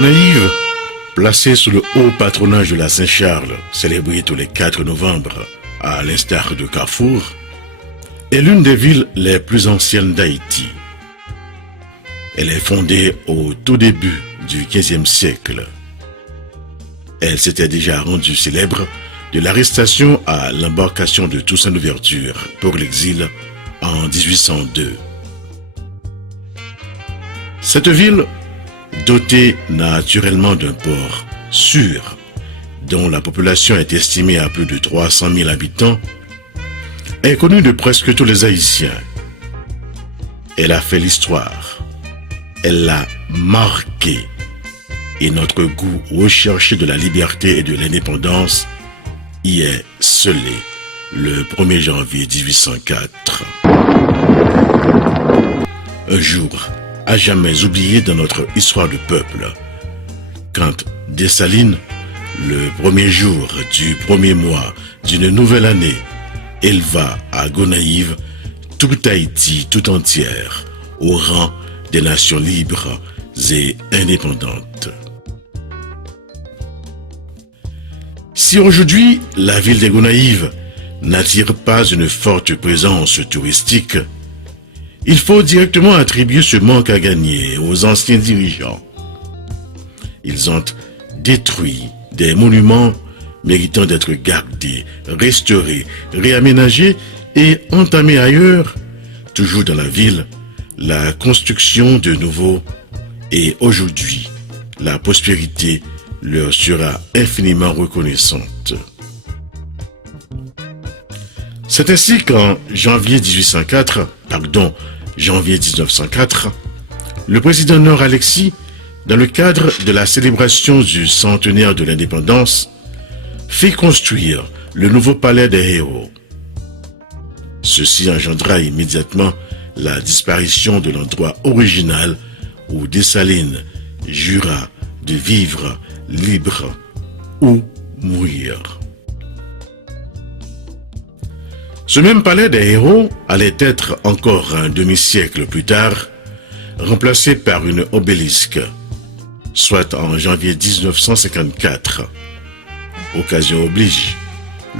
Gonaïves, placée sous le haut patronage de la Saint-Charles, célébrée tous les 4 novembre, à l'instar de Carrefour, est l'une des villes les plus anciennes d'Haïti. Elle est fondée au tout début du XVe siècle. Elle s'était déjà rendue célèbre de l'arrestation à l'embarcation de Toussaint Louverture pour l'exil en 1802. Cette ville, dotée naturellement d'un port sûr, dont la population est estimée à plus de 300 000 habitants, est connue de presque tous les Haïtiens. Elle a fait l'histoire, elle l'a marqué, et notre goût recherché de la liberté et de l'indépendance y est scellé le 1er janvier 1804. Un jour à jamais oublié dans notre histoire de peuple, quand Dessalines, le premier jour du premier mois d'une nouvelle année, éleva à Gonaïves toute Haïti tout entière au rang des nations libres et indépendantes. Si aujourd'hui la ville des Gonaïves n'attire pas une forte présence touristique, il faut directement attribuer ce manque à gagner aux anciens dirigeants. Ils ont détruit des monuments méritant d'être gardés, restaurés, réaménagés et entamés ailleurs, toujours dans la ville, la construction de nouveaux, et aujourd'hui, la prospérité leur sera infiniment reconnaissante. C'est ainsi qu'en janvier 1904, le président Nord Alexis, dans le cadre de la célébration du centenaire de l'indépendance, fit construire le nouveau palais des héros. Ceci engendra immédiatement la disparition de l'endroit original où Dessalines jura de vivre libre ou mourir. Ce même palais des héros allait être encore un demi-siècle plus tard remplacé par une obélisque, soit en janvier 1954. Occasion oblige,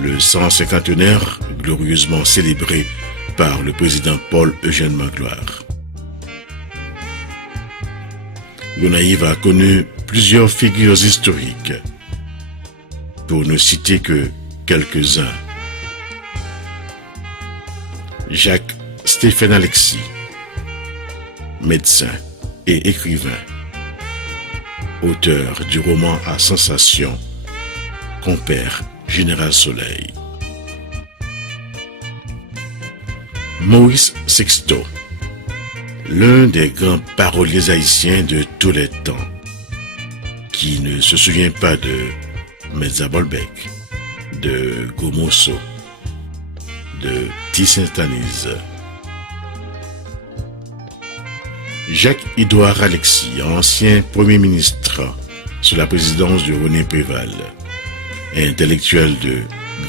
le 150e glorieusement célébré par le président Paul-Eugène Magloire. Gonaïves a connu plusieurs figures historiques, pour ne citer que quelques-uns. Jacques-Stéphane Alexis, médecin et écrivain, auteur du roman à sensation Compère Général Soleil. Maurice Sexto, l'un des grands paroliers haïtiens de tous les temps, qui ne se souvient pas de Metzabolbec, de Gomoso, de Tissintanise. Jacques-Édouard Alexis, ancien Premier ministre sous la présidence de René Préval, intellectuel de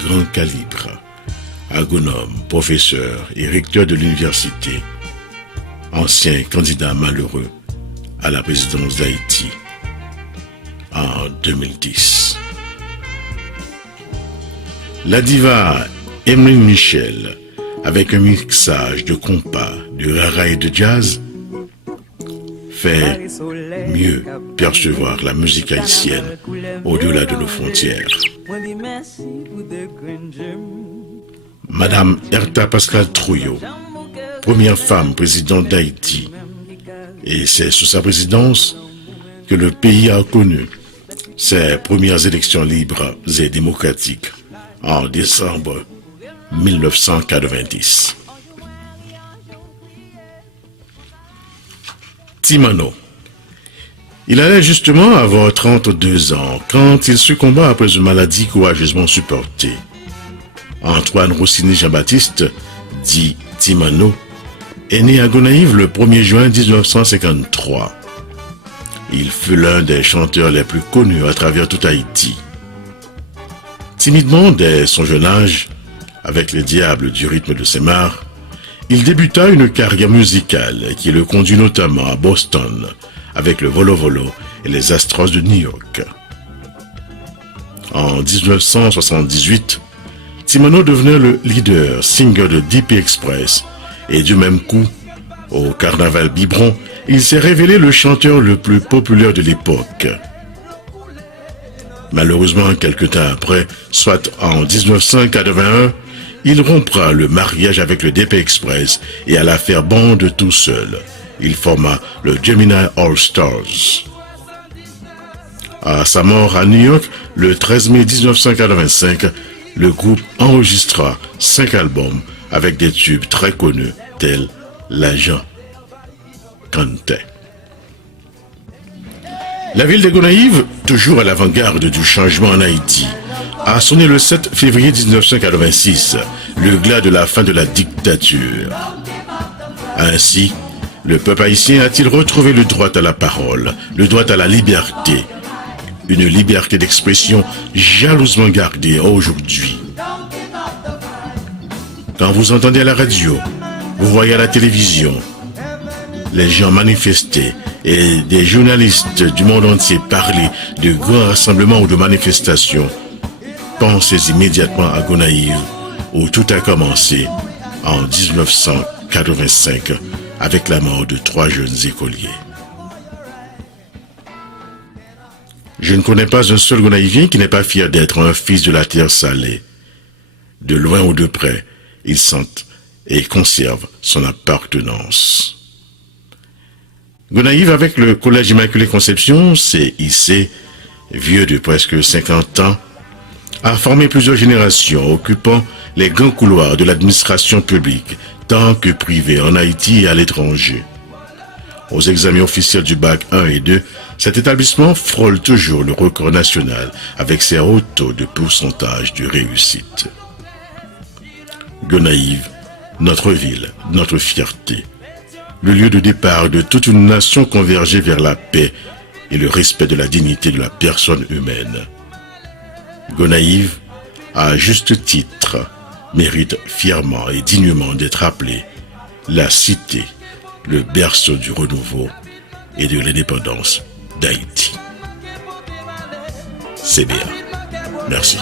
grand calibre, agronome, professeur et recteur de l'université, ancien candidat malheureux à la présidence d'Haïti en 2010. La diva Emeline Michel, avec un mixage de compas, de rara et de jazz, fait mieux percevoir la musique haïtienne au-delà de nos frontières. Madame Herta Pascal Trouillot, première femme présidente d'Haïti, et c'est sous sa présidence que le pays a connu ses premières élections libres et démocratiques en décembre 1990. Timano. Il allait justement avoir 32 ans quand il succomba après une maladie courageusement supportée. Antoine Rossini Jean-Baptiste, dit Timano, est né à Gonaïves le 1er juin 1953. Il fut l'un des chanteurs les plus connus à travers tout Haïti. Timidement dès son jeune âge, avec les diables du rythme de ses mares, il débuta une carrière musicale qui le conduit notamment à Boston avec le Volo Volo et les Astros de New York. En 1978, Timono devenait le leader single de DP Express et du même coup, au carnaval Biberon, il s'est révélé le chanteur le plus populaire de l'époque. Malheureusement, quelque temps après, soit en 1981, il rompra le mariage avec le DP Express et alla faire bande tout seul. Il forma le Gemini All Stars. À sa mort à New York, le 13 mai 1985, le groupe enregistra 5 albums avec des tubes très connus tels L'Agent Cante. La ville des Gonaïves, toujours à l'avant-garde du changement en Haïti, a sonné le 7 février 1986, le glas de la fin de la dictature. Ainsi, le peuple haïtien a-t-il retrouvé le droit à la parole, le droit à la liberté, une liberté d'expression jalousement gardée aujourd'hui. Quand vous entendez à la radio, vous voyez à la télévision, les gens manifester et des journalistes du monde entier parler de grands rassemblements ou de manifestations, pensez immédiatement à Gonaïves, où tout a commencé en 1985 avec la mort de 3 jeunes écoliers. Je ne connais pas un seul Gonaïvien qui n'est pas fier d'être un fils de la terre salée. De loin ou de près, il sent et conserve son appartenance. Gonaïves, avec le Collège Immaculée Conception, CIC, vieux de presque 50 ans, a formé plusieurs générations occupant les grands couloirs de l'administration publique, tant que privée en Haïti et à l'étranger. Aux examens officiels du bac 1 et 2, cet établissement frôle toujours le record national avec ses hauts taux de pourcentage de réussite. Gonaïves, notre ville, notre fierté, le lieu de départ de toute une nation convergée vers la paix et le respect de la dignité de la personne humaine. Gonaïves, à juste titre, mérite fièrement et dignement d'être appelée la cité, le berceau du renouveau et de l'indépendance d'Haïti. CBA. Merci.